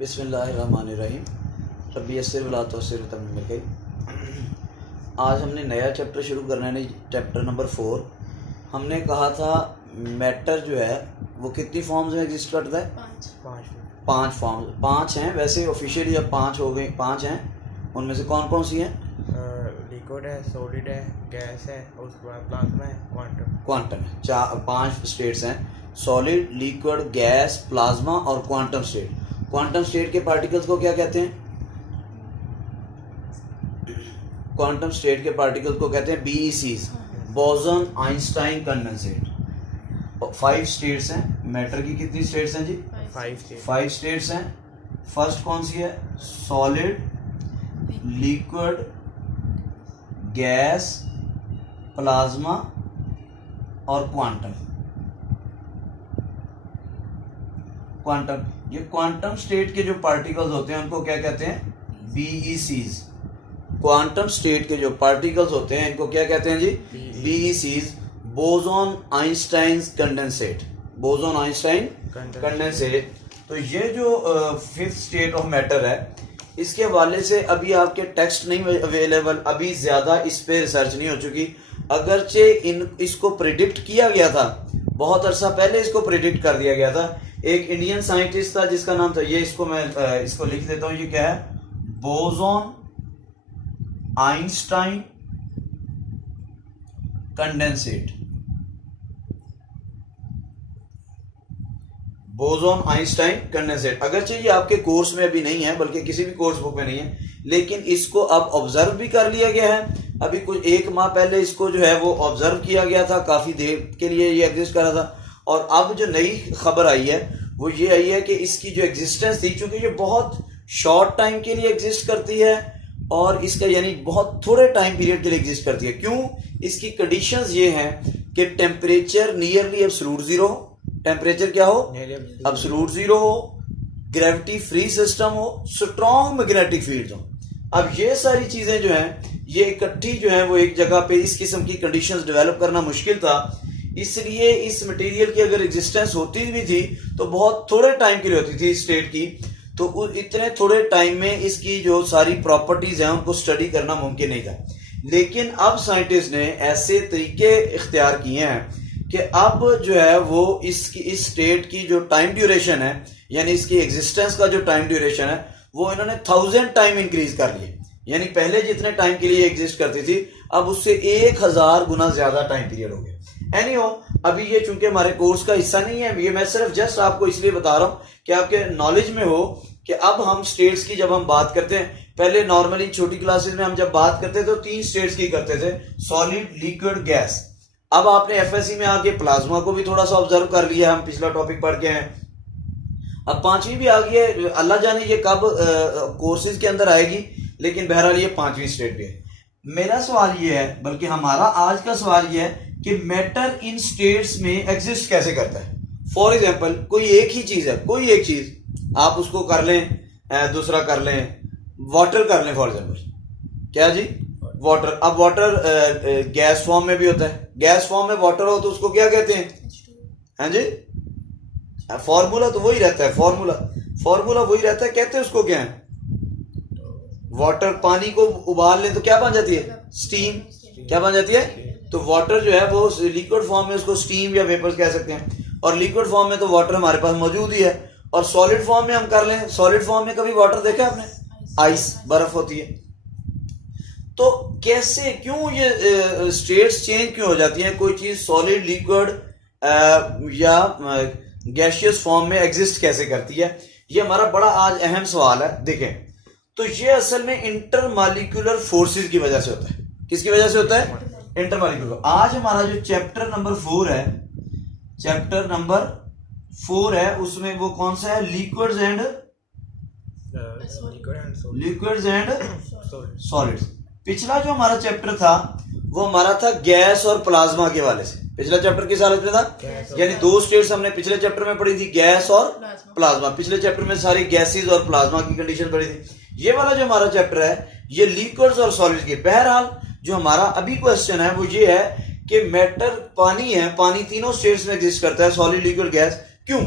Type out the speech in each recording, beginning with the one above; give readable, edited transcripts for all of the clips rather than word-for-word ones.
बिस्मिल्लाहिर्रहमानिर्रहीम। रब्बी यस्सिर वला तुअस्सिर तम्मिल गई। आज हमने नया चैप्टर शुरू करना है, चैप्टर नंबर 4। हमने कहा था मैटर जो है वो कितनी फॉर्म्स में एग्जिस्ट करता है? पाँच फॉर्म्स, 5 हैं वैसे ऑफिशियली, अब 5 हो गई, 5 हैं। उनमें से कौन कौन सी हैं? लिक्विड है, सॉलिड है, गैस है और उसके बाद प्लाज्मा है, क्वांटम है। 5 स्टेट्स हैं, सॉलिड, लिक्विड, गैस, प्लाज्मा और क्वांटम स्टेट। क्वांटम स्टेट के पार्टिकल्स को क्या कहते हैं? क्वांटम स्टेट के पार्टिकल्स को कहते हैं बीईसीज, बोसन, आइंस्टाइन, कंडेंसेट। 5 स्टेट्स हैं। मैटर की कितनी स्टेट्स हैं जी? 5 स्टेट्स हैं। फर्स्ट कौन सी है? सॉलिड, लिक्विड, गैस, प्लाज्मा और क्वांटम। ये क्वांटम स्टेट के जो पार्टिकल्स होते हैं उनको क्या कहते हैं? बीईसीज। क्वांटम स्टेट के जो पार्टिकल्स होते हैं इनको क्या कहते हैं जी? BECs, boson, Einstein, condensate. Boson, Einstein, condensate. तो ये जो 5th स्टेट ऑफ मैटर है, इसके हवाले से अभी आपके टेक्स्ट नहीं अवेलेबल, अभी ज्यादा इस पे रिसर्च नहीं हो चुकी। अगरचे इसको प्रिडिक्ट किया गया था, बहुत अरसा पहले इसको प्रिडिक्ट कर दिया गया था। एक इंडियन साइंटिस्ट था जिसका नाम था, ये इसको मैं इसको लिख देता हूं, ये क्या है? Boson, Einstein, condensate. Boson, Einstein, condensate. अगरचे ये आपके कोर्स में अभी नहीं है, बल्कि किसी भी कोर्स बुक में नहीं है, लेकिन इसको अब ऑब्जर्व भी कर लिया गया है। अभी कुछ 1 माह पहले इसको जो है वो ऑब्जर्व किया गया था, काफी देर के लिए ये एग्जिस्ट कर रहा था। और अब जो नई खबर आई है वो ये आई है कि इसकी जो एग्जिस्टेंस थी, चूंकि ये बहुत शॉर्ट टाइम के लिए एग्जिस्ट करती है और इसका यानी बहुत थोड़े टाइम पीरियड के लिए एग्जिस्ट करती है। क्यों? इसकी कंडीशंस ये हैं कि टेम्परेचर नियरली एब्सोल्यूट जीरो हो। टेम्परेचर क्या हो? एब्सोल्यूट जीरो हो, ग्रेविटी फ्री सिस्टम हो, स्ट्रॉन्ग मैग्नेटिक फील्ड हो। अब ये सारी चीजें जो हैं ये इकट्ठी जो है वो एक जगह पे इस किस्म की कंडीशंस डेवलप करना मुश्किल था। इसलिए इस मटेरियल की अगर एग्जिस्टेंस होती भी थी तो बहुत थोड़े टाइम के लिए होती थी स्टेट की। तो इतने थोड़े टाइम में इसकी जो सारी प्रॉपर्टीज हैं उनको स्टडी करना मुमकिन नहीं था। लेकिन अब साइंटिस्ट ने ऐसे तरीके इख्तियार किए हैं कि अब जो है वो इस स्टेट की जो टाइम ड्यूरेशन है, यानी इसकी एग्जिस्टेंस का जो टाइम ड्यूरेशन है, वो इन्होंने 1000 टाइम इंक्रीज कर लिए। यानी पहले जितने टाइम के लिए एग्जिस्ट करती थी, अब उससे 1000 गुना ज्यादा टाइम पीरियड हो गया। एनीहो, अभी ये चूंकि हमारे कोर्स का हिस्सा नहीं है, ये मैं सिर्फ जस्ट आपको इसलिए बता रहा हूं कि आपके नॉलेज में हो कि अब हम स्टेट्स की जब हम बात करते हैं, पहले नॉर्मली छोटी क्लासेस में हम जब बात करते थे तो 3 स्टेट्स की करते थे, सॉलिड, लिक्विड, गैस। अब आपने एफएससी में आके प्लाज्मा को भी थोड़ा सा ऑब्जर्व कर लिया, हम पिछला टॉपिक पढ़ के हैं। अब 5वीं भी आ गई है, अल्लाह जाने ये कब कोर्सेज के अंदर आएगी, लेकिन बहरहाल ये 5वीं स्टेट भी है। मेरा सवाल ये है, बल्कि हमारा आज का सवाल ये है कि मैटर इन स्टेट्स में एग्जिस्ट कैसे करता है। फॉर एग्जाम्पल, कोई एक ही चीज है, कोई एक चीज आप उसको कर लें, दूसरा कर लें, वाटर कर लें फॉर एग्जाम्पल। क्या जी? वाटर। अब वाटर गैस फॉर्म में भी होता है, गैस फॉर्म में वाटर हो तो उसको क्या कहते हैं? हाँ जी, फॉर्मूला तो वही रहता है, फॉर्मूला वही रहता है, कहते हैं उसको क्या है? वाटर। पानी को उबाल लें तो क्या बन जाती है? स्टीम। क्या बन जाती है? तो वाटर जो है वो लिक्विड फॉर्म में उसको स्टीम या वेपर्स कह सकते हैं, और लिक्विड फॉर्म में तो वाटर हमारे पास मौजूद ही है। और सॉलिड फॉर्म में हम कर लें, सॉलिड फॉर्म में कभी वाटर देखा आपने? आइस, बर्फ होती है। तो कैसे, क्यों ये स्टेट्स चेंज क्यों हो जाती हैं? कोई चीज सॉलिड, लिक्विड या गैसियस फॉर्म में एग्जिस्ट कैसे करती है? ये हमारा बड़ा आज अहम सवाल है। देखें, तो ये असल में इंटरमॉलिक्यूलर फोर्सेस की वजह से होता है। किसकी वजह से होता है? इंटरमॉलिक्यूलर। आज हमारा जो चैप्टर नंबर 4 है, चैप्टर नंबर 4 है, उसमें वो कौन सा है? Liquids and solids. पिछला जो हमारा चैप्टर था वो हमारा था गैस और प्लाज्मा के हवाले से। पिछला चैप्टर किस हालत में था? यानी 2 स्टेट्स हमने पिछले चैप्टर में पढ़ी थी, गैस और प्लाज्मा। पिछले चैप्टर में सारी गैसेस और प्लाज्मा की कंडीशन पढ़ी थी। ये वाला जो हमारा चैप्टर है ये लिक्विड्स और सॉलिड्स की। बहरहाल जो हमारा अभी क्वेश्चन है वो ये है कि मैटर पानी है, पानी तीनों स्टेट्स में एग्जिस्ट करता है, सॉलिड, लिक्विड, गैस। क्यों?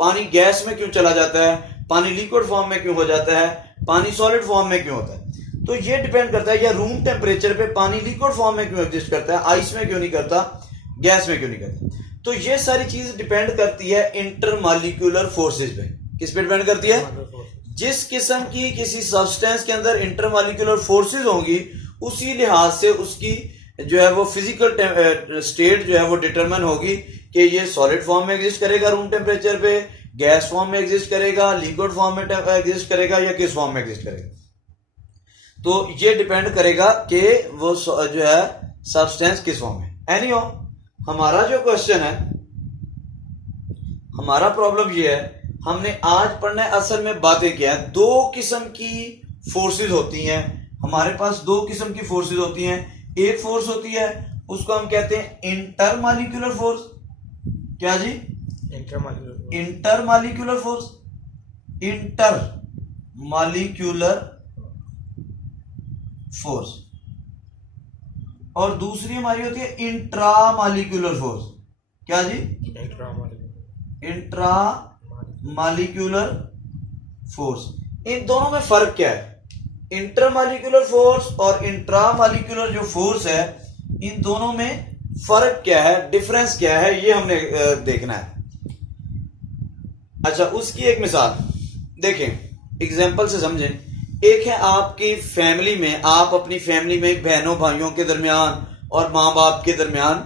पानी गैस में क्यों चला जाता है, पानी लिक्विड फॉर्म में क्यों हो जाता है, पानी सॉलिड फॉर्म में क्यों होता है। तो ये डिपेंड करता है, या रूम टेम्परेचर पे पानी लिक्विड फॉर्म में क्यों एग्जिस्ट करता है, आइस में क्यों नहीं करता, गैस में क्यों नहीं करता। तो ये सारी चीज डिपेंड करती है इंटरमॉलिक्यूलर फोर्सेस पे। किस पे डिपेंड करती है, जिस किस्म की किसी सब्सटेंस के अंदर इंटरमॉलिक्यूलर फोर्सेस होंगी उसी लिहाज से उसकी जो है वो फिजिकल स्टेट जो है वो डिटरमिन होगी कि ये सॉलिड फॉर्म में एग्जिस्ट करेगा रूम टेम्परेचर पे, गैस फॉर्म में एग्जिस्ट करेगा, लिक्विड फॉर्म में एग्जिस्ट करेगा, या किस फॉर्म में एग्जिस्ट करेगा। तो ये डिपेंड करेगा कि वो जो है सब्सटेंस किस फॉर्म में। एनीहो, हमारा जो क्वेश्चन है, हमारा प्रॉब्लम ये है, हमने आज पढ़ना है असल में बातें क्या है। दो किस्म की फोर्सेस होती हैं हमारे पास, दो किस्म की फोर्सेस होती हैं। एक फोर्स होती है उसको हम कहते हैं इंटरमॉलिक्यूलर फोर्स। क्या जी, इंटरमॉलिक्यूलर फोर्स, इंटरमॉलिक्यूलर फोर्स। और दूसरी हमारी होती है इंट्रामॉलिक्यूलर फोर्स। क्या जी, इंट्रामॉलिक्यूलर फोर्स। इन दोनों में फर्क क्या है, इंटरमॉलिक्यूलर फोर्स और इंट्रामॉलिक्यूलर जो फोर्स है, इन दोनों में फर्क क्या है, डिफरेंस क्या है, ये हमने देखना है। अच्छा, उसकी एक मिसाल देखें, एग्जांपल से समझें। एक है आपकी फैमिली में, आप अपनी फैमिली में बहनों भाइयों के दरमियान और माँ बाप के दरमियान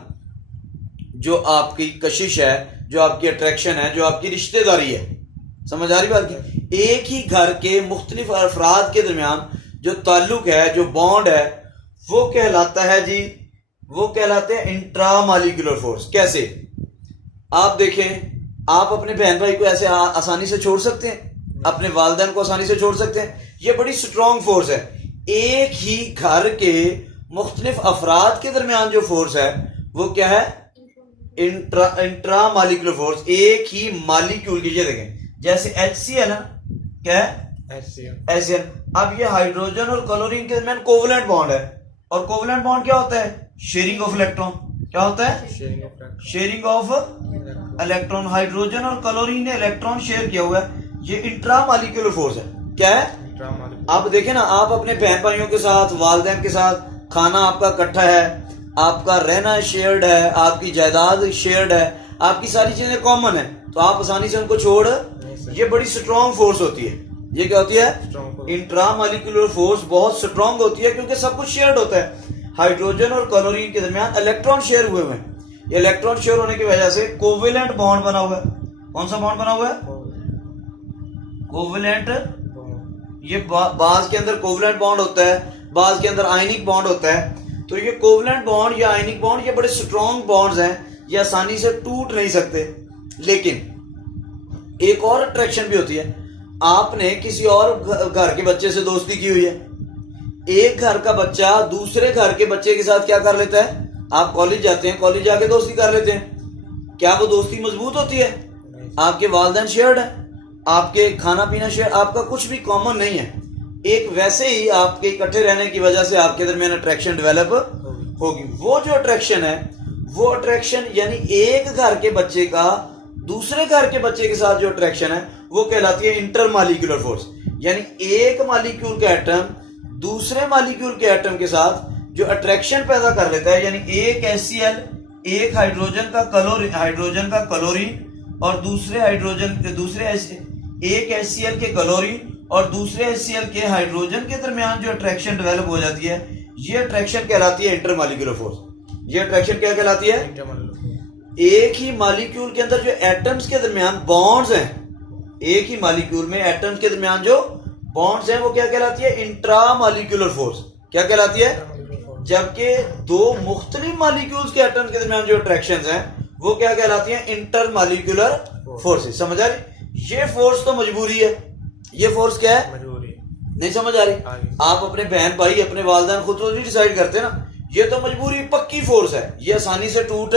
जो आपकी कशिश है, जो आपकी अट्रैक्शन है, जो आपकी रिश्तेदारी है, समझ आ रही बात की। एक ही घर के मुख्तलिफ अफराद के दरमियान जो ताल्लुक है, जो बॉन्ड है, वो कहलाता है जी, वो कहलाते हैं इंट्रामॉलिक्यूलर फोर्स। कैसे, आप देखें, आप अपने बहन भाई को ऐसे आसानी से छोड़ सकते हैं, अपने वालिदैन को आसानी से छोड़ सकते हैं। ये बड़ी स्ट्रॉन्ग फोर्स है। एक ही घर के मुख्तलिफ अफराद के दरमियान जो फोर्स है वो क्या है, इंट्रामॉलिक्यूलर फोर्स। एक ही मॉलिक्यूल की, ये देखें जैसे HCl है, क्या है HCl। अब ये हाइड्रोजन और क्लोरीन के दरमियान कोवलेंट बॉन्ड है, और कोवलेंट बॉन्ड क्या होता है, शेयरिंग ऑफ इलेक्ट्रॉन। क्या होता है, शेयरिंग ऑफ इलेक्ट्रॉन। हाइड्रोजन और क्लोरीन ने इलेक्ट्रॉन शेयर किया हुआ है, ये इंट्रामॉलिक्यूलर फोर्स है। क्या है, आप देखें ना, आप अपने बहन भाइयों के साथ, वालिदैन के साथ, खाना आपका इकट्ठा है, आपका रहना शेयर्ड है, आपकी जायदाद शेयर्ड है, आपकी सारी चीजें कॉमन है, तो आप आसानी से उनको छोड़, ये बड़ी स्ट्रॉन्ग फोर्स होती है। ये क्या होती है, इंट्रामॉलिक्यूलर फोर्स बहुत स्ट्रॉन्ग होती है, क्योंकि सब कुछ शेयर्ड होता है। हाइड्रोजन और क्लोरीन के दरमियान इलेक्ट्रॉन शेयर हुए हैं। ये इलेक्ट्रॉन शेयर होने की वजह से कोवेलेंट बॉन्ड बना हुआ है। कौन सा बॉन्ड बना हुआ है, कोवेलेंट। ये बाज के अंदर कोवेलेंट बॉन्ड होता है, बाज के अंदर आयनिक बॉन्ड होता है। तो ये कोवेलेंट बॉन्ड या आयनिक बॉन्ड, ये बड़े स्ट्रॉन्ग बॉन्ड्स हैं, ये आसानी से टूट नहीं सकते। लेकिन एक और अट्रैक्शन भी होती है, आपने किसी और घर के बच्चे से दोस्ती की हुई है। एक घर का बच्चा दूसरे घर के बच्चे के साथ क्या कर लेता है, आप कॉलेज जाते हैं, कॉलेज जाके दोस्ती कर लेते हैं, क्या वो दोस्ती मजबूत होती है? आपके वालिदैन शेयर्ड है, आपके खाना पीना शेयर, आपका कुछ भी कॉमन नहीं है। एक वैसे ही आपके इकट्ठे रहने की वजह से आपके दरमियान अट्रैक्शन डेवलप होगी। वो जो अट्रैक्शन है, वो अट्रैक्शन यानी एक घर के बच्चे का दूसरे घर के बच्चे के साथ जो अट्रैक्शन है, वो कहलाती है इंटरमॉलिक्यूलर फोर्स। यानी एक मॉलिक्यूल का एटम दूसरे मॉलिक्यूल के एटम के साथ जो अट्रैक्शन पैदा कर लेता है, यानी एक HCl, एक हाइड्रोजन का क्लोरीन और दूसरे एक HCl के क्लोरीन और दूसरे HCl के हाइड्रोजन के दरमियान जो अट्रैक्शन डेवलप हो जाती है, ये अट्रैक्शन कहलाती है इंटरमॉलिक्यूलर फोर्स। ये अट्रैक्शन क्या कहलाती है, एक ही मॉलिक्यूल के अंदर जो एटम्स के दरमियान बॉन्ड्स हैं, एक ही मॉलिक्यूल में एटम्स के दरमियान जो बॉन्ड्स हैं, वो क्या कहलाती है, इंट्रामॉलिक्यूलर फोर्स। क्या कहलाती है? जबकि दो मुख्तलिफ मॉलिक्यूल्स के एटम्स के दरमियान जो अट्रैक्शंस हैं, वो क्या कहलाती हैं, इंटरमॉलिक्यूलर फोर्सेस। समझ आ रही? ये फोर्स तो मजबूरी है। ये फोर्स क्या है, मजबूरी। नहीं समझ आ रही? आप अपने बहन भाई, अपने वालिदैन खुद तो नहीं डिसाइड करते ना, ये तो मजबूरी पक्की फोर्स है, ये आसानी से टूट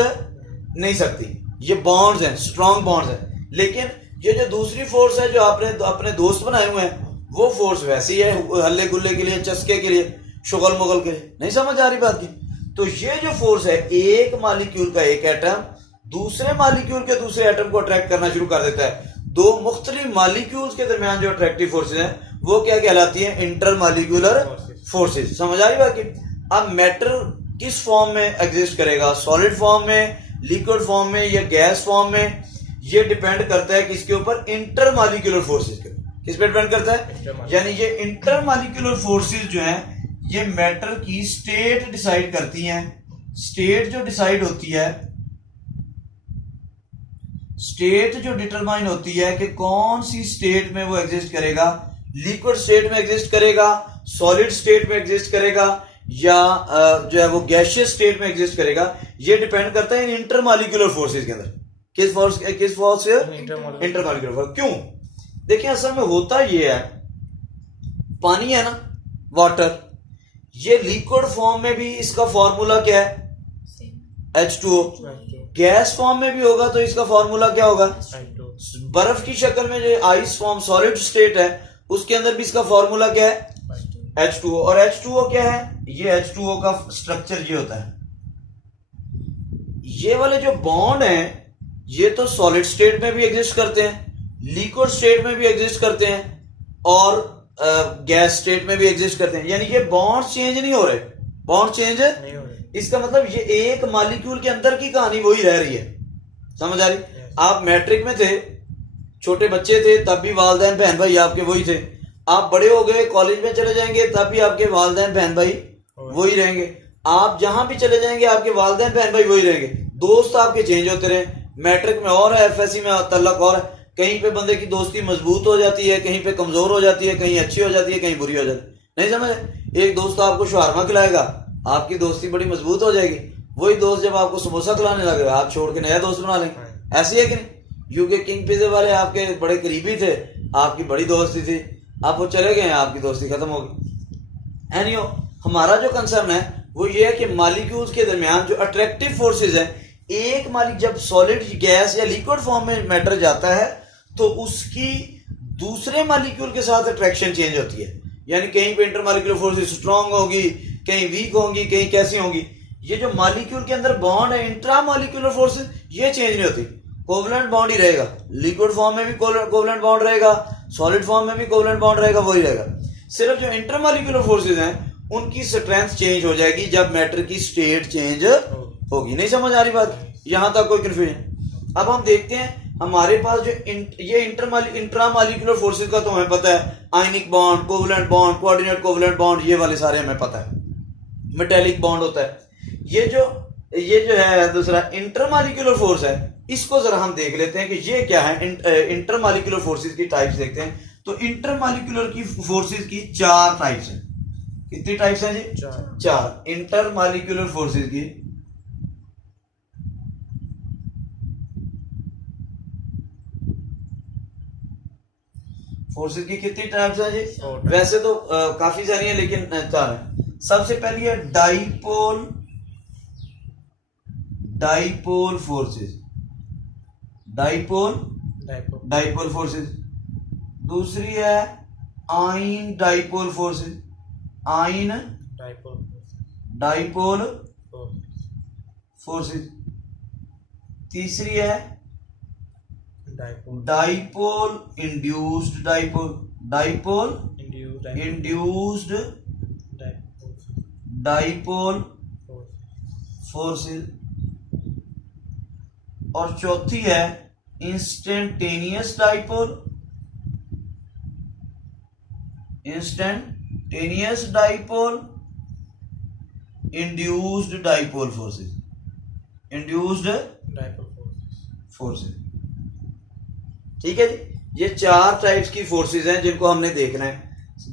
नहीं सकती। ये बॉन्ड्स हैं, स्ट्रॉन्ग बॉन्ड्स हैं। लेकिन ये जो दूसरी फोर्स है जो आपने अपने दोस्त बनाए हुए हैं, वो फोर्स वैसी है, हल्ले गुल्ले के लिए, चस्के के लिए, शुगल मुगल के लिए। नहीं समझ आ रही बात की? तो ये जो फोर्स है, एक मॉलिक्यूल का एक एटम दूसरे मॉलिक्यूल के दूसरे एटम को अट्रैक्ट करना शुरू कर देता है, दो मुख्तलिफ मालिक्यूल्स के दरमियान जो अट्रैक्टिव फोर्सेज हैं वो क्या कहलाती हैं? Inter molecular forces. समझ आ रही बात की? अब मैटर किस फॉर्म में एग्जिस्ट करेगा, सॉलिड फॉर्म में, लिक्विड फॉर्म में या गैस फॉर्म में, ये डिपेंड करता है किसके ऊपर? इंटर मालिक्यूलर फोर्सेज के। किस पे डिपेंड करता है? यानी ये इंटर मालिक्यूलर फोर्सेज जो हैं ये मैटर की स्टेट डिसाइड करती हैं। स्टेट जो डिसाइड होती है, स्टेट जो डिटरमाइन होती है कि कौन सी स्टेट में वो एग्जिस्ट करेगा, लिक्विड स्टेट में एग्जिस्ट करेगा, सॉलिड स्टेट में एग्जिस्ट करेगा या जो है वो गैसियस स्टेट में एग्जिस्ट करेगा, ये डिपेंड करता है इन इंटरमॉलिक्यूलर फोर्सेज के अंदर। किस फोर्स से? Intermolecular force. क्यों? देखिए असल में होता ये है, पानी है ना, वाटर, ये लिक्विड फॉर्म में भी इसका फॉर्मूला क्या है? H2O। गैस फॉर्म में भी होगा तो इसका फॉर्मूला क्या होगा? बर्फ की शक्ल में जो आइस फॉर्म सॉलिड स्टेट है उसके अंदर भी इसका फॉर्मूला क्या है? H2O। और H2O क्या है? ये H2O का स्ट्रक्चर ये होता है। ये वाले जो बॉन्ड हैं ये तो सॉलिड स्टेट में भी एग्जिस्ट करते हैं, लिक्विड स्टेट में भी एग्जिस्ट करते हैं और गैस स्टेट में भी एग्जिस्ट करते हैं। यानी ये बॉन्ड चेंज नहीं हो रहे, बॉन्ड चेंज नहीं हो रहे। इसका मतलब ये एक मॉलिक्यूल के अंदर की कहानी वही रह रही है। समझ आ रही? आप मैट्रिक में थे, छोटे बच्चे थे, तब भी वालिदैन बहन भाई आपके वही थे। आप बड़े हो गए, कॉलेज में चले जाएंगे, तब भी आपके वालिदैन बहन भाई वही रहेंगे। आप जहां भी चले जाएंगे आपके वालिदैन बहन भाई वही रहेंगे। दोस्त आपके चेंज होते रहे, मैट्रिक में और है, एफएससी में तल्लक और है। कहीं पे बंदे की दोस्ती मजबूत हो जाती है, कहीं पे कमजोर हो जाती है, कहीं अच्छी हो जाती है, कहीं बुरी हो जाती है। नहीं समझ? एक दोस्त आपको शवारमा खिलाएगा, आपकी दोस्ती बड़ी मजबूत हो जाएगी। वही दोस्त जब आपको समोसा खिलाने लगेगा आप छोड़ के नया दोस्त बना लेंगे। ऐसी है कि नहीं? यूके किंग पिज्जे वाले आपके बड़े करीबी थे, आपकी बड़ी दोस्ती थी, आप वो चले गए, आपकी दोस्ती खत्म हो गई। एनीहो, हमारा जो कंसर्न है वो ये है कि मॉलिक्यूल्स के दरमियान जो अट्रैक्टिव फोर्सेज हैं, एक मॉलिक्यूल जब सॉलिड, गैस या लिक्विड फॉर्म में मैटर जाता है तो उसकी दूसरे मॉलिक्यूल के साथ अट्रैक्शन चेंज होती है। यानी कहीं पे इंटरमॉलिक्यूलर फोर्सेज स्ट्रांग होगी, कहीं वीक होंगी, कहीं कैसी होंगी। ये जो मॉलिक्यूल के अंदर बॉन्ड है, इंट्रामॉलिक्यूलर फोर्सेज, ये चेंज नहीं होती, कोवलेंट बॉन्ड ही रहेगा। लिक्विड फॉर्म में भी कोवलेंट बॉन्ड रहेगा, सॉलिड फॉर्म में भी कोवलेंट बॉन्ड रहेगा, वही रहेगा। सिर्फ जो इंटरमॉलिक्यूलर फोर्सेज हैं उनकी स्ट्रेंथ चेंज हो जाएगी जब मैटर की स्टेट चेंज होगी। नहीं समझ आ रही बात? यहां तक कोई कंफ्यूजन? अब हम देखते हैं हमारे पास जो ये इंट्रामॉलिक्यूलर फोर्सेज का तो हमें पता है, ionic bond, covalent bond, coordinate covalent bond, ये वाले सारे हमें पता है। मेटेलिक बॉन्ड होता है। ये जो है दूसरा इंटरमॉलिक्यूलर फोर्स है, इसको जरा हम देख लेते हैं कि ये क्या है। इंटरमॉलिक्यूलर फोर्सेज की टाइप्स देखते हैं। तो इंटरमॉलिक्यूलर की फोर्सेज की 4 टाइप्स हैं। कितनी टाइप्स हैं जी? 4 इंटरमॉलिक्यूलर फोर्सेज की। फोर्सेज की कितनी टाइप्स हैं जी? वैसे तो काफी सारी हैं लेकिन 4 हैं। सबसे पहली है डाइपोल फोर्सेज, डाइपोल फोर्सेज। दूसरी है ion dipole forces, ion dipole forces. तीसरी है dipole induced dipole, dipole induced dipole forces. और चौथी है instantaneous dipole, instantaneous dipole induced dipole forces, induced dipole forces. ठीक है जी? ये 4 टाइप्स की फोर्सेज हैं जिनको हमने देखना है।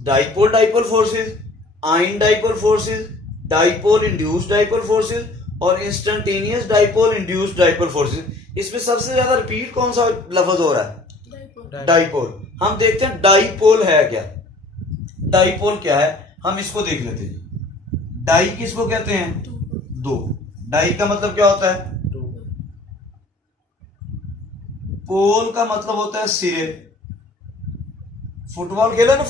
Dipole forces, ion dipole forces, dipole induced dipole forces और instantaneous dipole induced dipole forces. इसमें सबसे ज्यादा रिपीट कौन सा लफ्ज हो रहा है? डाइपोल। हम देखते हैं डाइपोल है क्या। डाइपोल क्या है हम इसको देख लेते हैं। डाई किसको कहते हैं? 2। डाई का मतलब क्या होता है? पोल का मतलब होता है सिरे। फुटबॉल खेला ना,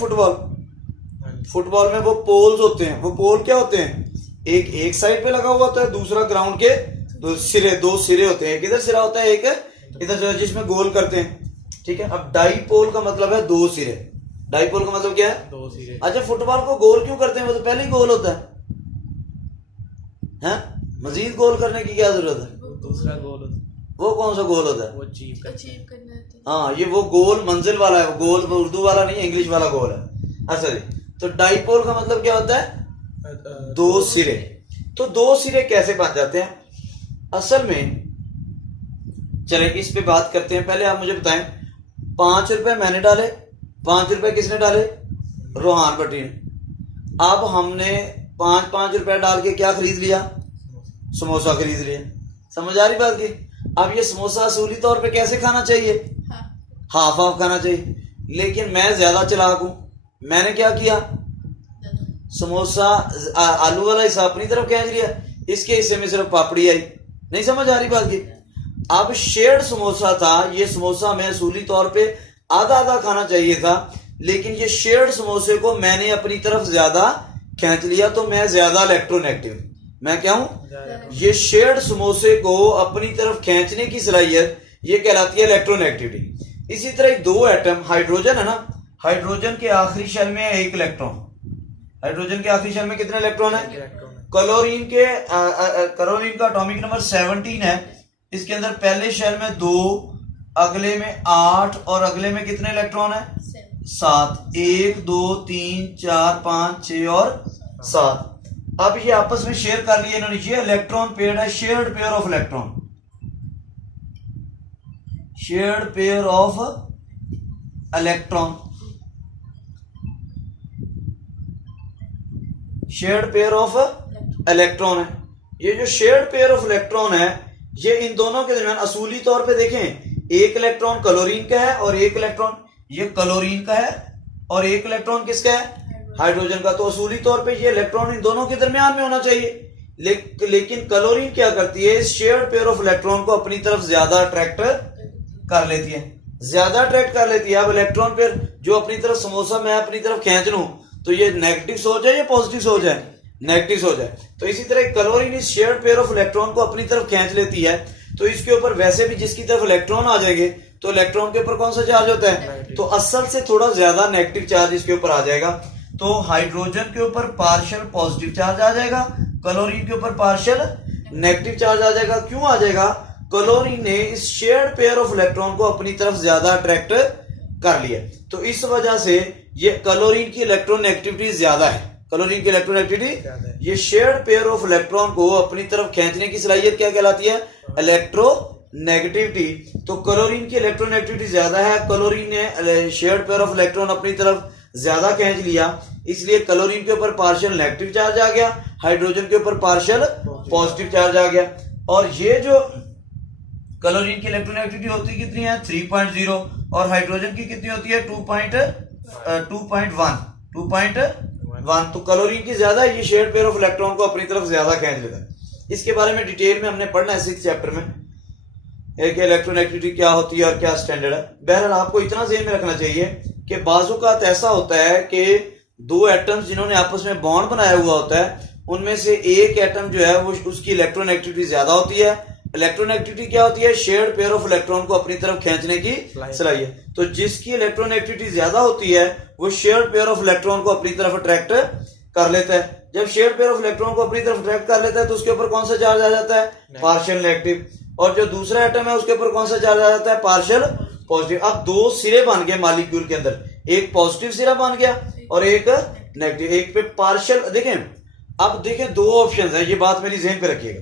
फुटबॉल में वो पोल्स होते हैं। वो पोल क्या होते हैं? एक साइड पे लगा हुआ होता है, दूसरा ग्राउंड के 2 सिरे होते हैं। एक इधर सिरा होता है, एक इधर सिरा, जिसमें गोल करते हैं। ठीक है। अब डाईपोल का मतलब है दो सिरे। डाईपोल का मतलब क्या है? दो सिरे। अच्छा, फुटबॉल को गोल क्यों करते हैं? वो तो पहले ही गोल होता है, मजीद गोल करने की क्या जरूरत है? दूसरा गोल वो कौन सा गोल होता है? वो अचीव करना है। हाँ, ये वो गोल मंजिल वाला है, गोल उर्दू वाला नहीं, इंग्लिश वाला गोल है। अच्छा जी, तो डाईपोल का मतलब क्या होता है? दो सिरे। तो दो सिरे कैसे बन जाते हैं असल में? चले इस पे बात करते हैं। पहले आप मुझे बताएं, 5 रुपए मैंने डाले, 5 रुपए किसने डाले? रोहान भट्टी ने। अब हमने 5-5 रुपए डाल के क्या खरीद लिया? समोसा खरीद लिया। समझ आ रही बात की? अब ये समोसा असूली तौर पे कैसे खाना चाहिए? हाफ हाफ खाना चाहिए। लेकिन मैं ज्यादा चालाक हूं, मैंने क्या किया? समोसा आलू वाला हिस्सा अपनी तरफ खींच लिया, इसके हिस्से में सिर्फ पापड़ी आई। नहीं समझ आ रही बात की? अब शेयर्ड समोसा था, ये समोसा मैं असूली तौर पे आधा आधा खाना चाहिए था, लेकिन ये शेयर्ड समोसे को मैंने अपनी तरफ ज्यादा खींच लिया, तो मैं ज्यादा इलेक्ट्रोनेगेटिव। मैं क्या हूं? ये शेयर्ड समोसे को अपनी तरफ खींचने की सलाहियत ये कहलाती है इलेक्ट्रोनेगेटिविटी। इसी तरह दो एटम, हाइड्रोजन है ना, हाइड्रोजन के आखिरी शेल में है एक इलेक्ट्रॉन। हाइड्रोजन के आखिरी शेल में कितने इलेक्ट्रॉन है? क्लोरीन का एटॉमिक नंबर 17 है। इसके अंदर पहले शेल में 2, अगले में 8 और अगले में कितने इलेक्ट्रॉन है? 7। 1 2 3 4 5 6 और 7। अब ये आपस में शेयर कर लिए इन्होंने। ये इलेक्ट्रॉन पेयर है, shared pair of electron, shared pair of electron, shared pair of electron है। ये जो शेयर्ड पेयर ऑफ इलेक्ट्रॉन है, ये इन दोनों के दरमियान असूली तौर पे देखें, एक इलेक्ट्रॉन क्लोरीन का है और एक इलेक्ट्रॉन ये क्लोरीन का है और एक इलेक्ट्रॉन किसका है? हाइड्रोजन का। तो असूली तौर पे ये इलेक्ट्रॉन इन दोनों के दरमियान में होना चाहिए, लेकिन क्लोरीन क्या करती है? इस शेयर्ड पेयर ऑफ इलेक्ट्रॉन को अपनी तरफ ज्यादा अट्रैक्ट कर लेती है, ज्यादा अट्रैक्ट कर लेती है। अब इलेक्ट्रॉन पेयर जो अपनी तरफ समोसा मैं अपनी तरफ खींच लूं, तो ये नेगेटिव सोच है या पॉजिटिव सोच है? नेगेटिव सोच है। तो इसी तरह क्लोरीन इस शेयर्ड पेयर ऑफ इलेक्ट्रॉन को अपनी तरफ खींच लेती है, तो इसके ऊपर वैसे भी जिसकी तरफ इलेक्ट्रॉन आ जाएंगे तो इलेक्ट्रॉन के ऊपर कौन सा चार्ज होता है? तो असल से थोड़ा ज्यादा नेगेटिव चार्ज इसके ऊपर आ जाएगा। तो हाइड्रोजन के ऊपर पार्शियल पॉजिटिव चार्ज आ जाएगा, क्लोरीन के ऊपर पार्शियल नेगेटिव चार्ज आ जाएगा। क्यों आ जाएगा? क्लोरीन ने इस शेयर्ड पेयर ऑफ इलेक्ट्रॉन को अपनी तरफ ज्यादा अट्रैक्ट कर लिया, तो इस वजह से ये क्लोरीन की इलेक्ट्रोनेगेटिविटी ज्यादा है। क्लोरीन की इलेक्ट्रोनेगेटिविटी, ये शेयर्ड पेयर ऑफ इलेक्ट्रॉन को अपनी तरफ खींचने की सलाहियत क्या कहलाती है? इलेक्ट्रोनेगेटिविटी। तो क्लोरीन की इलेक्ट्रोनेगेटिविटी ज्यादा है, क्लोरीन ने शेयर्ड पेयर ऑफ इलेक्ट्रॉन अपनी तरफ ज्यादा खींच लिया, इसलिए क्लोरीन के ऊपर पार्शियल नेगेटिव चार्ज आ गया, हाइड्रोजन के ऊपर पार्शियल पॉजिटिव चार्ज आ गया। और ये जो क्लोरीन की इलेक्ट्रोनेगेटिविटी होती है कितनी है? 3.0 और हाइड्रोजन की कितनी होती है? 2.1। तो क्लोरीन की ज्यादा, ये शेयर्ड पेयर ऑफ इलेक्ट्रॉन को अपनी तरफ ज्यादा खींच लेता है। इसके बारे में डिटेल में हमने पढ़ना है 6th चैप्टर में, एक इलेक्ट्रोनेगेटिविटी क्या होती है और क्या स्टैंडर्ड है। बहरहाल आपको इतना ज़हन में रखना चाहिए कि बाज़-औक़ात ऐसा होता है कि दो एटम्स जिन्होंने आपस में बॉन्ड बनाया हुआ होता है, उनमें से एक एटम जो है वो उसकी इलेक्ट्रोनेगेटिविटी ज्यादा होती है। इलेक्ट्रोनेगेटिविटी क्या होती है? शेयर्ड पेयर ऑफ इलेक्ट्रॉन को अपनी तरफ खींचने की सलाहियत। तो जिसकी इलेक्ट्रोनेगेटिविटी ज्यादा होती है वो शेयर्ड पेयर ऑफ इलेक्ट्रॉन को अपनी तरफ अट्रैक्ट कर लेता है। जब शेयर्ड पेयर ऑफ इलेक्ट्रॉन को अपनी तरफ अट्रैक्ट कर लेता है तो उसके ऊपर कौन सा चार्ज आ जाता है? Partial negative. और जो दूसरा एटम है उसके ऊपर कौन सा चार्ज आ जाता है? Partial positive. अब दो सिरे बन गए मॉलिक्यूल के अंदर, एक पॉजिटिव सिरा बन गया और एक नेगेटिव। एक पे पार्शियल, देखें अब देखें दो ऑप्शन है, ये बात मेरी ज़हन पे रखिएगा।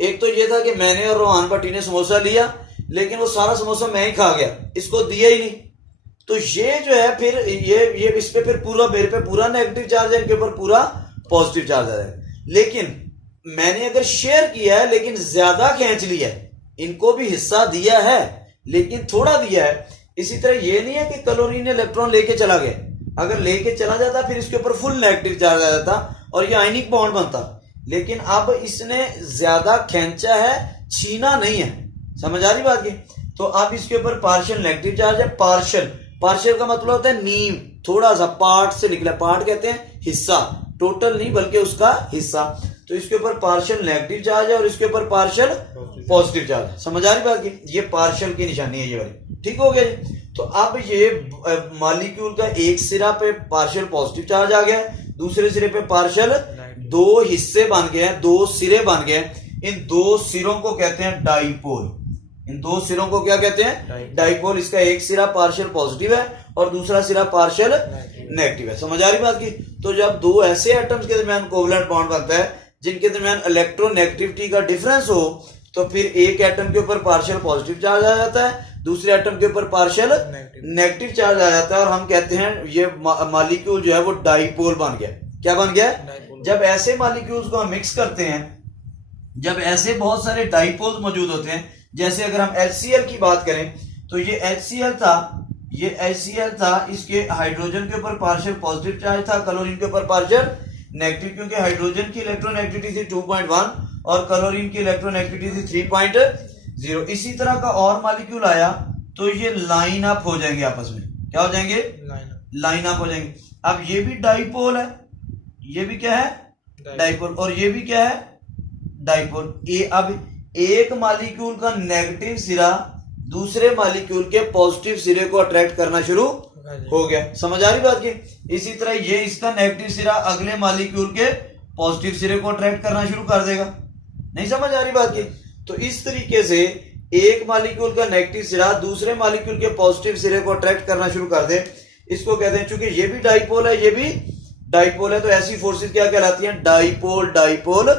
एक तो ये था कि मैंने और रोहान भट्टी ने समोसा लिया, लेकिन वो सारा समोसा मैं ही खा गया, इसको दिया ही नहीं। तो ये जो है फिर ये इस पे फिर पूरा मेरे पे पूरा नेगेटिव चार्ज है, इनके ऊपर पूरा पॉजिटिव चार्ज आ जाएगा। लेकिन मैंने अगर शेयर किया है लेकिन ज्यादा खींच लिया है, इनको भी हिस्सा दिया है लेकिन थोड़ा दिया है। इसी तरह ये नहीं है कि क्लोरीन ने इलेक्ट्रॉन लेके चला गया, अगर लेके चला जाता फिर इसके ऊपर फुल नेगेटिव चार्ज आ जाता और ये आयनिक बॉन्ड बनता। लेकिन अब इसने ज्यादा खींचा है, छीना नहीं है। समझ आ रही बात की? तो अब इसके ऊपर पार्शियल नेगेटिव चार्ज है। पार्शियल का मतलब होता है नींव, थोड़ा सा पार्ट से निकला। पार्ट कहते हैं हिस्सा, टोटल नहीं बल्कि उसका हिस्सा। तो इसके ऊपर पार्शियल नेगेटिव चार्ज है और इसके ऊपर पार्शियल पॉजिटिव चार्ज है। समझ आ रही बात की? ये पार्शियल की निशानी है ये वाली। ठीक हो गया जी। तो अब ये मॉलिक्यूल का एक सिरा पे पार्शियल पॉजिटिव चार्ज आ गया, दूसरे सिरे पे पार्शियल, दो हिस्से बन गए हैं, दो सिरे बन गए हैं। इन दो सिरों को कहते हैं डाइपोल। इन दो सिरों को क्या कहते हैं? डाइपोल। इसका एक सिरा पार्शियल पॉजिटिव है और दूसरा सिरा पार्शियल नेगेटिव है। समझ आ रही बात की? तो जब दो ऐसे एटम्स के दरमियान कोवलेंट बॉन्ड बनता है जिनके दरमियान इलेक्ट्रोनेगेटिविटी का डिफरेंस हो, तो फिर एक एटम के ऊपर पार्शियल पॉजिटिव चार्ज आ जाता है, दूसरे एटम के ऊपर पार्शियल नेगेटिव चार्ज आ जाता है, और हम कहते हैं ये मॉलिक्यूल जो है वो डाइपोल बन गया। क्या बन गया? जब ऐसे मॉलिक्यूल्स को हम मिक्स करते हैं, जब ऐसे बहुत सारे डाइपोल्स मौजूद होते हैं, जैसे अगर हम HCl की बात करें तो ये HCl था, ये HCl था, इसके हाइड्रोजन के ऊपर पार्शियल पॉजिटिव चार्ज था, क्लोरीन के ऊपर पार्शियल नेगेटिव, क्योंकि हाइड्रोजन की इलेक्ट्रोनेगेटिविटी थी 2.1 और क्लोरीन की इलेक्ट्रोनेगेटिविटी थी 3.0। इसी तरह का और मॉलिक्यूल आया तो ये लाइन अप हो जाएंगे आपस में। क्या हो जाएंगे? लाइन अप हो जाएंगे। अब ये भी डाइपोल है, ये भी क्या है? डाइपोल, और ये भी क्या है? डाइपोल। अब एक मॉलिक्यूल का नेगेटिव सिरा दूसरे मॉलिक्यूल के पॉजिटिव सिरे को अट्रैक्ट करना शुरू हो गया। समझ आ रही बात की? इसी तरह ये इसका नेगेटिव सिरा अगले मॉलिक्यूल के पॉजिटिव सिरे को अट्रैक्ट करना शुरू कर देगा। नहीं समझ आ रही बात की? तो इस तरीके से एक मॉलिक्यूल का नेगेटिव सिरा दूसरे मॉलिक्यूल के पॉजिटिव सिरे को अट्रैक्ट करना शुरू कर दे, इसको कहते हैं, चूंकि ये भी डाइपोल है, ये भी डाइपोल है, तो ऐसी फोर्सेस क्या कहलाती हैं? Dipole dipole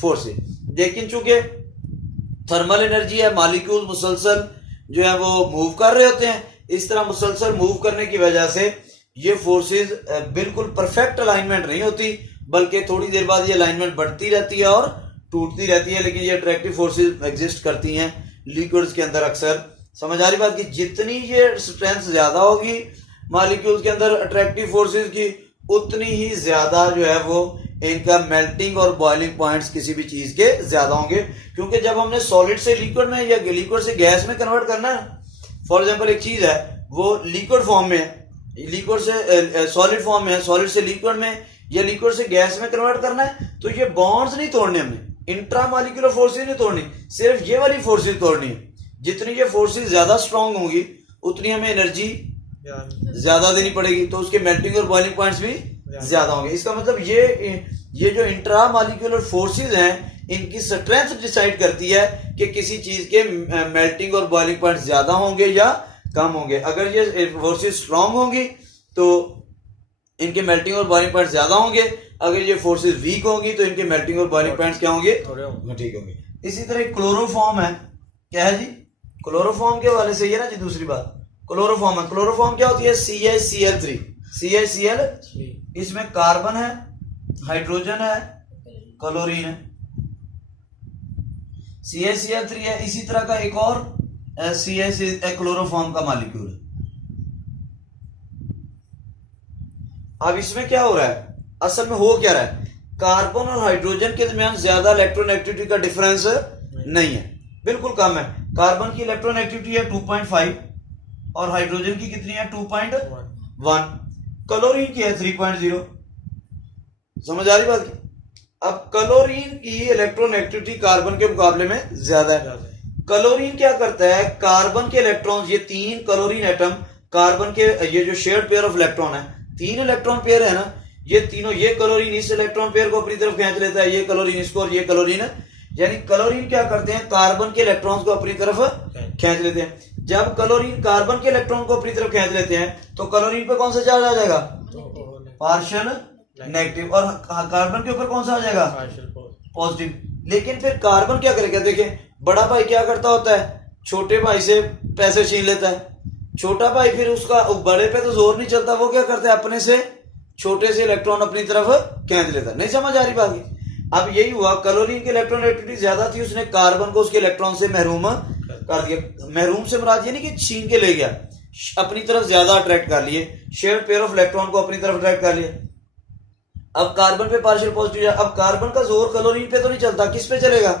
forces. लेकिन चूंकि थर्मल एनर्जी है, मॉलिक्यूल मुसलसल जो है वो मूव कर रहे होते हैं, इस तरह मुसलसल मूव करने की वजह से ये फोर्सेस बिल्कुल परफेक्ट अलाइनमेंट नहीं होती, बल्कि थोड़ी देर बाद ये अलाइनमेंट बढ़ती रहती है और टूटती रहती है। लेकिन ये अट्रैक्टिव फोर्सेस एग्जिस्ट करती हैं लिक्विड्स के अंदर अक्सर। समझ आ रही बात की? जितनी ये स्ट्रेंथ ज्यादा होगी मॉलिक्यूल्स के अंदर अट्रैक्टिव फोर्सेस की, उतनी ही ज्यादा जो है वो इनका मेल्टिंग और बॉइलिंग पॉइंट्स किसी भी चीज के ज्यादा होंगे। क्योंकि जब हमने सॉलिड से लिक्विड में या लिक्विड से गैस में कन्वर्ट करना है, फॉर एग्जांपल एक चीज है वो लिक्विड फॉर्म में है, लिक्विड से सॉलिड फॉर्म में है, सॉलिड से लिक्विड में या लिक्विड से गैस में कन्वर्ट करना है, तो ये बॉन्ड्स नहीं तोड़ने हमने, इंट्रामॉलिक्यूलर फोर्सेस नहीं तोड़नी, सिर्फ ये वाली फोर्सेस तोड़नी है। जितनी ये फोर्सेस ज्यादा स्ट्रांग होंगी उतनी हमें एनर्जी ज्यादा देनी पड़ेगी, तो उसके मेल्टिंग और बॉइलिंग पॉइंट्स भी ज्यादा होंगे। इसका मतलब ये जो इंट्रामॉलिक्यूलर फोर्सेस हैं, इनकी स्ट्रेंथ डिसाइड करती है कि किसी चीज के मेल्टिंग और बॉइलिंग पॉइंट्स ज्यादा होंगे या कम होंगे। अगर ये फोर्सेस स्ट्रांग होंगी तो इनके मेल्टिंग और बॉइलिंग पॉइंट्स ज्यादा होंगे, अगर ये फोर्सेस वीक होंगी तो इनके मेल्टिंग और बॉइलिंग पॉइंट्स क्या होंगे? ठीक होंगे। इसी तरह क्लोरोफॉर्म है, क्या है जी? क्लोरोफॉर्म के वाले से ही है ना जी। दूसरी बात क्लोरोफॉर्म है। क्लोरोफॉर्म क्या होती है? CiCl3, CiCl3, इसमें कार्बन है, हाइड्रोजन है, क्लोरीन है, CiCl3 है। इसी तरह का एक और क्लोरोफॉर्म का मॉलिक्यूल है। अब इसमें क्या हो रहा है? असल में हो क्या रहा है? कार्बन और हाइड्रोजन के दरमियान ज्यादा इलेक्ट्रोनेगेटिविटी का डिफरेंस नहीं है, बिल्कुल कम है। कार्बन की इलेक्ट्रोनेगेटिविटी है 2.5 और हाइड्रोजन की कितनी है? 2.1। क्लोरीन की है 3.0। समझ आ रही बात की? अब क्लोरीन की इलेक्ट्रोनेगेटिविटी कार्बन के मुकाबले में ज्यादा है। क्लोरीन क्या करता है? कार्बन के इलेक्ट्रॉन, ये तीन क्लोरीन एटम कार्बन के, ये जो शेयर्ड पेयर ऑफ इलेक्ट्रॉन है, तीन इलेक्ट्रॉन पेयर है ना, ये तीनों, ये क्लोरीन इस इलेक्ट्रॉन पेयर को अपनी तरफ खींच लेता है, ये क्लोरीन इसको और ये क्लोरीन, यानी क्लोरीन क्या करते हैं? कार्बन के इलेक्ट्रॉन्स को अपनी तरफ खींच लेते हैं। जब क्लोरीन कार्बन के इलेक्ट्रॉन को अपनी तरफ खींच लेते हैं तो क्लोरीन पे कौन सा चार्ज आ जाएगा? Partial negative. और कार्बन के ऊपर कौन सा आ जाएगा? पॉजिटिव। लेकिन फिर कार्बन क्या करेगा? देखिए बड़ा भाई क्या करता होता है? छोटे भाई से पैसे छीन लेता है। छोटा भाई फिर उसका बड़े पे तो जोर नहीं चलता, वो क्या करता है? अपने से छोटे से इलेक्ट्रॉन अपनी तरफ खींच लेता है। नहीं समझ आ रही बात की? अब यही हुआ, क्लोरीन की इलेक्ट्रोनेगेटिविटी ज्यादा थी, उसने कार्बन को उसके इलेक्ट्रॉन से महरूम कर दिया। महरूम से मुराद ये नहीं कि छीन के ले गया, अपनी तरफ ज्यादा अट्रैक्ट कर लिए, शेयर्ड पेयर ऑफ इलेक्ट्रॉन को अपनी तरफ अट्रैक्ट कर लिए। अब कार्बन पे पार्शियल पॉजिटिव, अब कार्बन का जोर क्लोरीन पे तो नहीं चलता, किस पे चलेगा?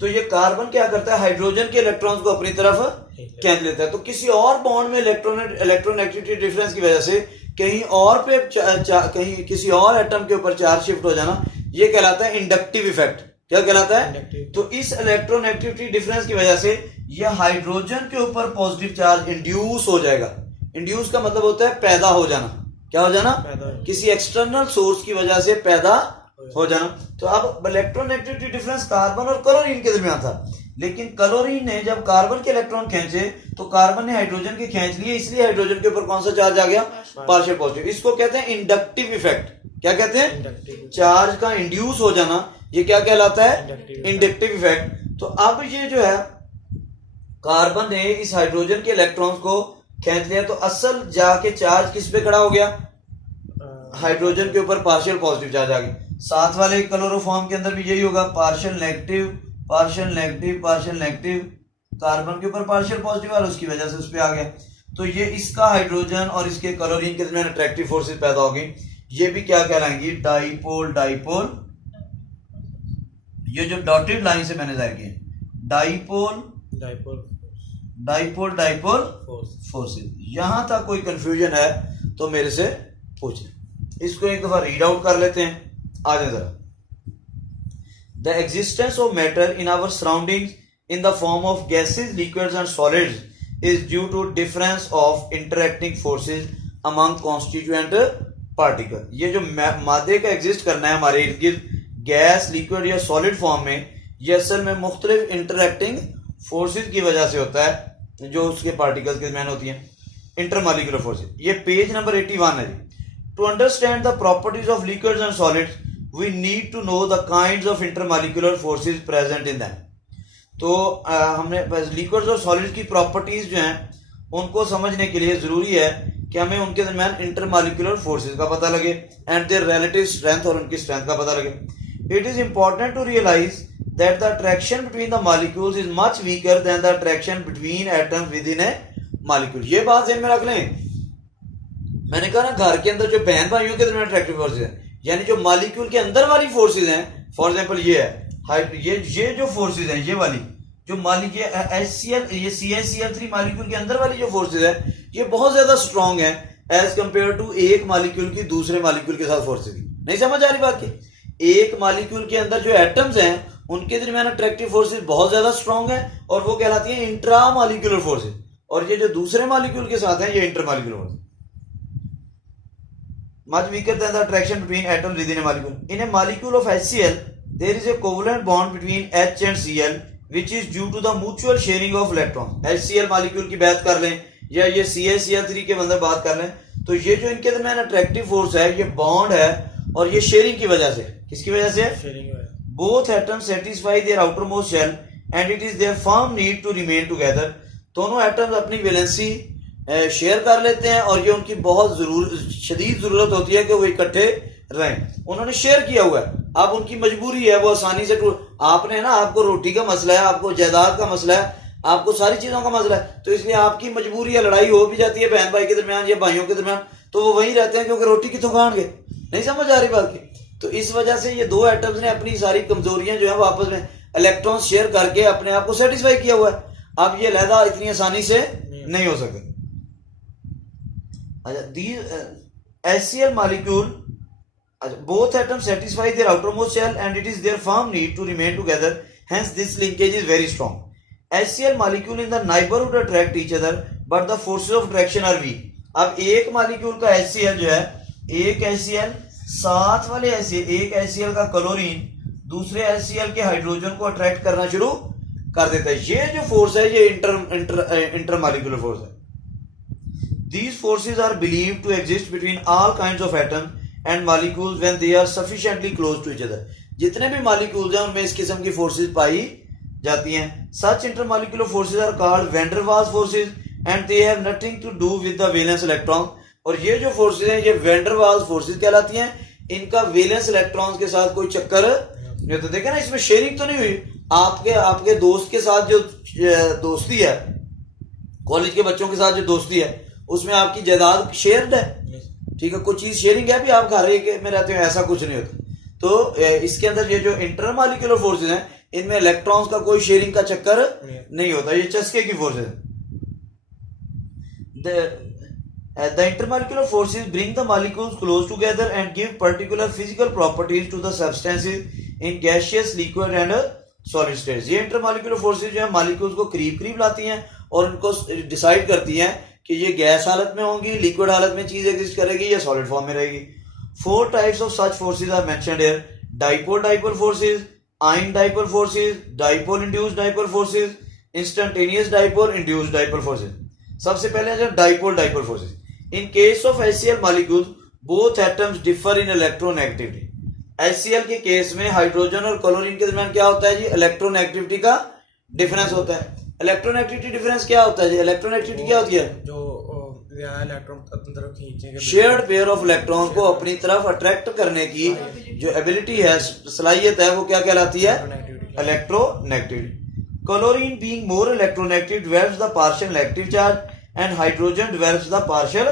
तो ये कार्बन क्या करता है? हाइड्रोजन के इलेक्ट्रॉन्स को अपनी तरफ खींच लेता है। तो किसी और बॉन्ड में इलेक्ट्रोनेगेटिविटी डिफरेंस की वजह से कहीं और पे कहीं किसी और एटम के ऊपर चार्ज शिफ्ट हो जाना, ये कहलाता है इंडक्टिव इफेक्ट। क्या कहलाता है? तो इस इलेक्ट्रोनेगेटिविटी डिफरेंस की वजह से यह हाइड्रोजन के ऊपर पॉजिटिव चार्ज इंड्यूस हो जाएगा। इंड्यूस का मतलब होता है पैदा हो जाना। क्या हो जाना? किसी एक्सटर्नल सोर्स की वजह से पैदा हो जाना। तो अब इलेक्ट्रोनेगेटिविटी डिफरेंस कार्बन और क्लोरीन के दरमियान था, लेकिन क्लोरीन ने जब कार्बन के इलेक्ट्रॉन खींचे तो कार्बन ने हाइड्रोजन के खींच लिए, इसलिए हाइड्रोजन के ऊपर कौन सा चार्ज आ गया? Partial positive. इसको कहते हैं इंडक्टिव इफेक्ट। क्या कहते हैं? चार्ज का इंड्यूस हो जाना, ये क्या कहलाता है? Inductive effect. तो अब ये जो है कार्बन ने इस हाइड्रोजन के इलेक्ट्रॉन्स को खींच लिया, तो असल जाके चार्ज किस पे खड़ा हो गया? हाइड्रोजन के ऊपर पार्शियल पॉजिटिव चार्ज आ गया। साथ वाले क्लोरोफॉर्म के अंदर भी यही होगा, partial negative partial negative partial negative, carbon के ऊपर पार्शियल पॉजिटिव और उसकी वजह से उस पे आ गया। तो ये इसका हाइड्रोजन और इसके क्लोरीन के दरमियान अट्रैक्टिव फोर्सेस पैदा हो गई। ये भी क्या कहलाएंगी? Dipole dipole. ये जो डॉटेड लाइन से मैंने जाहिर किया, dipole dipole dipole dipole forces. यहां तक कोई कंफ्यूजन है तो मेरे से पूछें। इसको एक दफा रीड आउट कर लेते हैं। आ जाए जरा। The existence of matter in our surroundings in the form of gases, liquids and solids is due to difference of interacting forces among constituent particle. ये जो मादे का एग्जिस्ट करना है हमारे इर्द गिर्द गैस, लिक्विड या सॉलिड फॉर्म में, ये असल में मुख्तलिफ इंटरैक्टिंग फोर्सेज की वजह से होता है जो उसके पार्टिकल्स के दरमियान होती हैं, इंटरमॉलिक्यूलर फोर्सेज। ये पेज नंबर 81 है। To understand the properties of liquids and solids we need to know the kinds of intermolecular forces present in them. तो हमने लिक्विड्स और सॉलिड्स की प्रॉपर्टीज जो हैं उनको समझने के लिए जरूरी है कि हमें उनके दरमियान इंटरमॉलिक्यूलर फोर्सेज का पता लगे एंड देयर रिलेटिव स्ट्रेंथ, और उनकी स्ट्रेंथ का पता लगे। It is important to realise that the attraction between the molecules is much weaker than the attraction between atoms within a molecule। ये बात ध्यान में रख लें। मैंने कहा ना घर के अंदर जो बहन भाइयों के दरमियान अट्रैक्टिव फोर्सेज हैं, यानी जो मॉलिक्यूल के अंदर वाली फोर्सेज हैं, फॉर एग्जांपल ये है, ये जो फोर्सेज हैं, ये वाली जो मॉलिक्यूल HCl, ये CH3 मॉलिक्यूल के अंदर वाली जो फोर्सेज है, ये बहुत ज्यादा स्ट्रॉन्ग है एज कंपेयर टू एक मॉलिक्यूल की दूसरे मॉलिक्यूल के साथ फोर्सेज। नहीं समझ आ रही बात की? एक मॉलिक्यूल के अंदर जो एटम्स हैं उनके दरमियान अट्रैक्टिव फोर्सेज बहुत ज्यादा स्ट्रॉन्ग है और वो कहलाती है इंट्रा मॉलिक्यूलर फोर्सेज, और ये जो दूसरे मॉलिक्यूल के साथ है ये inter molecular forces. much weaker than the attraction between atoms within a molecule. In a molecule of HCl, there is a covalent bond between H and Cl, which is due to the mutual sharing of electrons. HCl molecule की बात कर लें या ये CaCl3 के अंदर बात कर लें, तो ये जो इनके दरमियान अट्रैक्टिव फोर्स है, ये बॉन्ड है, और ये शेयरिंग की वजह से, किसकी वजह से? Both atoms satisfy their outermost shell and it is their firm need to remain together. दोनों एटम्स अपनी वैलेंसी शेयर कर लेते हैं और ये उनकी बहुत शदीद जरूरत होती है कि वो इकट्ठे रहें। उन्होंने शेयर किया हुआ है, अब उनकी मजबूरी है, वो आसानी से आपने ना, आपको रोटी का मसला है, आपको जायदाद का मसला है, आपको सारी चीजों का मसला है, तो इसलिए आपकी मजबूरी है, लड़ाई हो भी जाती है बहन भाई के दरमियान या भाइयों के दरमियान, तो वो वहीं रहते हैं क्योंकि रोटी कितों खाएंगे। नहीं समझ आ रही बात की? तो इस वजह से ये दो एटम्स ने अपनी सारी कमजोरियां जो है वो आपस में इलेक्ट्रॉन शेयर करके अपने आप को सेटिस्फाई किया हुआ है। अब ये लहदा इतनी आसानी से नहीं हो सकता। अच्छा, HCl molecule, both atoms satisfy their outermost shell and it is their firm need to remain together, hence this linkage is very strong. HCl molecule in the neighborhood attract each other but the forces of attraction are weak. अब एक molecule का HCl जो है, एक HCl साथ वाले HCl, एक HCl का क्लोरीन दूसरे HCl के हाइड्रोजन को अट्रैक्ट करना शुरू कर देता है। ये जो फोर्स है ये इंटर मॉलिक्यूलर फोर्स है। These forces are believed to exist between all kinds of atoms and molecules when they are sufficiently close to each other. जितने भी मॉलिक्यूल्स हैं उनमें इस किस्म की फोर्सेस पाई जाती हैं। Such intermolecular forces are called van der Waals forces and they have nothing to do with the valence electron. और ये जो फोर्सेस हैं ये वैन डर वाल्स फोर्सेस कहलाती हैं। इनका वैलेंस इलेक्ट्रॉन्स के साथ कोई चक्कर नहीं होता। देखे ना, इसमें शेयरिंग तो नहीं हुई। आपके दोस्त के साथ जो दोस्ती है, कॉलेज के बच्चों के साथ जो दोस्ती है, उसमें आपकी जायदाद शेयर्ड है, ठीक है, कुछ चीज शेयरिंग है भी, आप घर में रहते हो, ऐसा कुछ नहीं होता। तो इसके अंदर ये जो इंटरमॉलिक्यूलर फोर्सेज हैं इनमें इलेक्ट्रॉन्स का कोई शेयरिंग का चक्कर नहीं होता, ये चस्के की फोर्सेज है। The intermolecular forces bring the molecules close together and give particular physical properties to the substances in gaseous, liquid and solid state. ये इंटरमॉलिक्यूलर फोर्सेज जो है मॉलिक्यूल्स को करीब करीब लाती हैं और उनको डिसाइड करती हैं कि ये गैस हालत में होंगी, लिक्विड हालत में चीज एग्जिस्ट करेगी या सॉलिड फॉर्म में रहेगी। 4 types of such forces are mentioned here. Dipole dipole forces, ion dipole forces, dipole induced dipole forces, instantaneous dipole induced dipole forces. सबसे पहले जो dipole dipole forces. In case of HCl molecules both atoms differ in electronegativity. HCl के case में hydrogen और chlorine के दरमियान क्या होता है जी? इलेक्ट्रोनेगेटिविटी का डिफरेंस होता है। इलेक्ट्रोनेगेटिविटी डिफरेंस क्या होता है जी? इलेक्ट्रोनेगेटिविटी क्या होती है? जो इलेक्ट्रॉन अपनी तरफ खींचेंगे, शेयर्ड पेयर ऑफ इलेक्ट्रॉन को अपनी तरफ अट्रैक्ट करने की जो एबिलिटी है, सलाहियत है, वो क्या कहलाती है? Electronegativity. Chlorine being more electronegative develops the partial negative charge and hydrogen develops the partial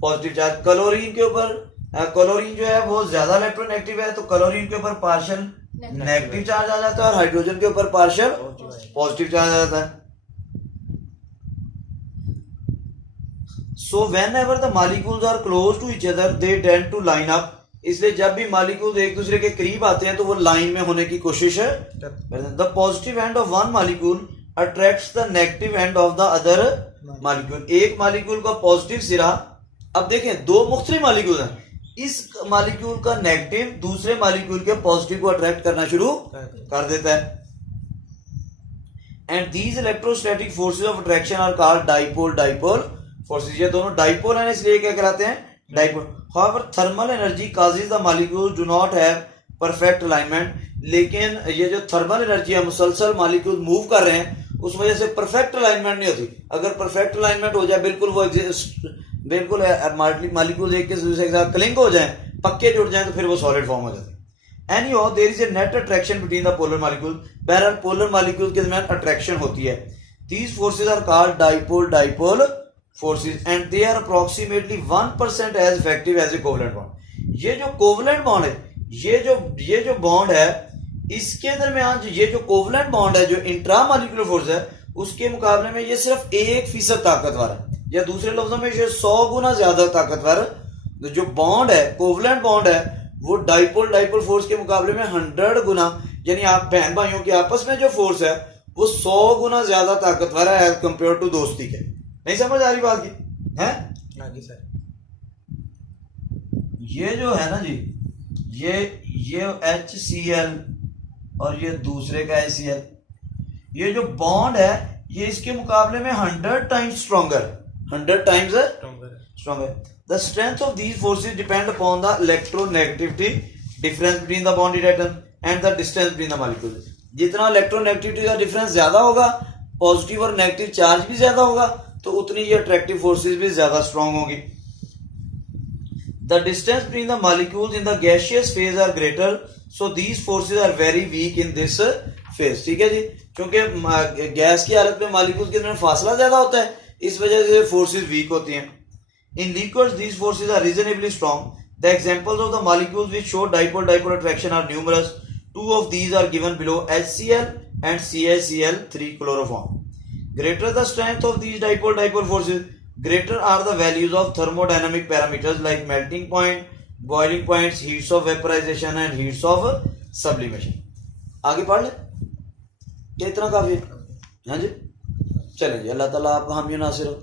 positive charge. Chlorine जो है वो ज्यादा इलेक्ट्रोनेगेटिव है, तो क्लोरीन के ऊपर पार्शियल नेगेटिव चार्ज आ जाता है और हाइड्रोजन के ऊपर पार्शियल पॉजिटिव चार्ज आ जाता है। So whenever the molecules are close to each other, they tend to line up. इसलिए जब भी मॉलिक्यूल एक दूसरे के करीब आते हैं तो वो लाइन में होने की कोशिश है। The positive end of one molecule attracts the negative end of the other molecule. एक मॉलिक्यूल का पॉजिटिव सिरा, अब देखें दो मुख्तलिफ मॉलिक्यूल हैं, इस मॉलिक्यूल का नेगेटिव दूसरे मॉलिक्यूल के पॉजिटिव को अट्रैक्ट करना शुरू कर देता है। And these electrostatic forces of attraction are called dipole dipole forces. ये दोनों डाइपोल हैं, इसलिए क्या कहलाते हैं? Dipole. However, thermal energy causes the molecules do not have perfect alignment. लेकिन ये जो थर्मल एनर्जी है, मुसलसल मॉलिक्यूल मूव कर रहे हैं, उस वजह से परफेक्ट अलाइनमेंट नहीं होती। अगर परफेक्ट अलाइनमेंट हो जाए, बिल्कुल मॉलिक्यूल एक दूसरे के साथ क्लिंक हो जाए, पक्के जुड़ जाए, तो फिर वो सॉलिड फॉर्म हो जाते हैं। Anyhow, there is a net attraction between the polar molecules. बहरहाल पोलर मॉलिक्यूल के दरमियान अट्रैक्शन होती है। These forces are called dipole dipole forces and they are approximately 1% as effective as a covalent bond. ये जो कोवलेंट बॉन्ड है, ये जो बॉन्ड है, इसके दरमियान ये जो कोवलेंट बॉन्ड है, जो इंट्रामॉलिक्यूलर फोर्स है, उसके मुकाबले में ये सिर्फ 1% ताकतवर है, या दूसरे लफ्जों में ये 100 गुना ज्यादा ताकतवर जो बॉन्ड है, कोवलेंट बॉन्ड है, वो डाइपोल डाइपोल फोर्स के मुकाबले में 100 गुना, यानी आप बहन भाइयों की आपस में जो फोर्स है वो 100 गुना ज्यादा ताकतवर है एज कंपेयर टू दोस्ती के। नहीं समझ आ रही बात की है? आगे सर, ये जो है ना जी, ये HCl और ये दूसरे का HCl, ये जो बॉन्ड है ये इसके मुकाबले में 100 times stronger, 100 times stronger. The strength of these forces depend upon the electronegativity difference between the bonded atom and the distance between the molecules. जितना इलेक्ट्रोनेगेटिविटी का डिफरेंस ज्यादा होगा, पॉजिटिव और नेगेटिव चार्ज भी ज्यादा होगा, तो उतनी ये अट्रैक्टिव फोर्सेस भी ज्यादा स्ट्रॉन्ग होंगी। The distance between the molecules in the gaseous phase are greater, so these forces are very weak in this phase. ठीक है जी, क्योंकि गैस की हालत में मॉलिक्यूल्स के दरमियान फासला ज्यादा होता है, इस वजह से फोर्सेस वीक होती हैं। In liquids, these forces are reasonably strong. The examples of the molecules which show dipole-dipole attraction are numerous. Two of these are given below: HCl and CaCl3 chloroform. Greater the strength of these dipole-dipole forces, greater are the values of thermodynamic parameters like melting point, boiling points, heats of vaporization and heats of sublimation. आगे पढ़ ले, क्या इतना काफी है? हाँ जी, चलें जी, अल्लाह ताला आपका हामी नासिर हो।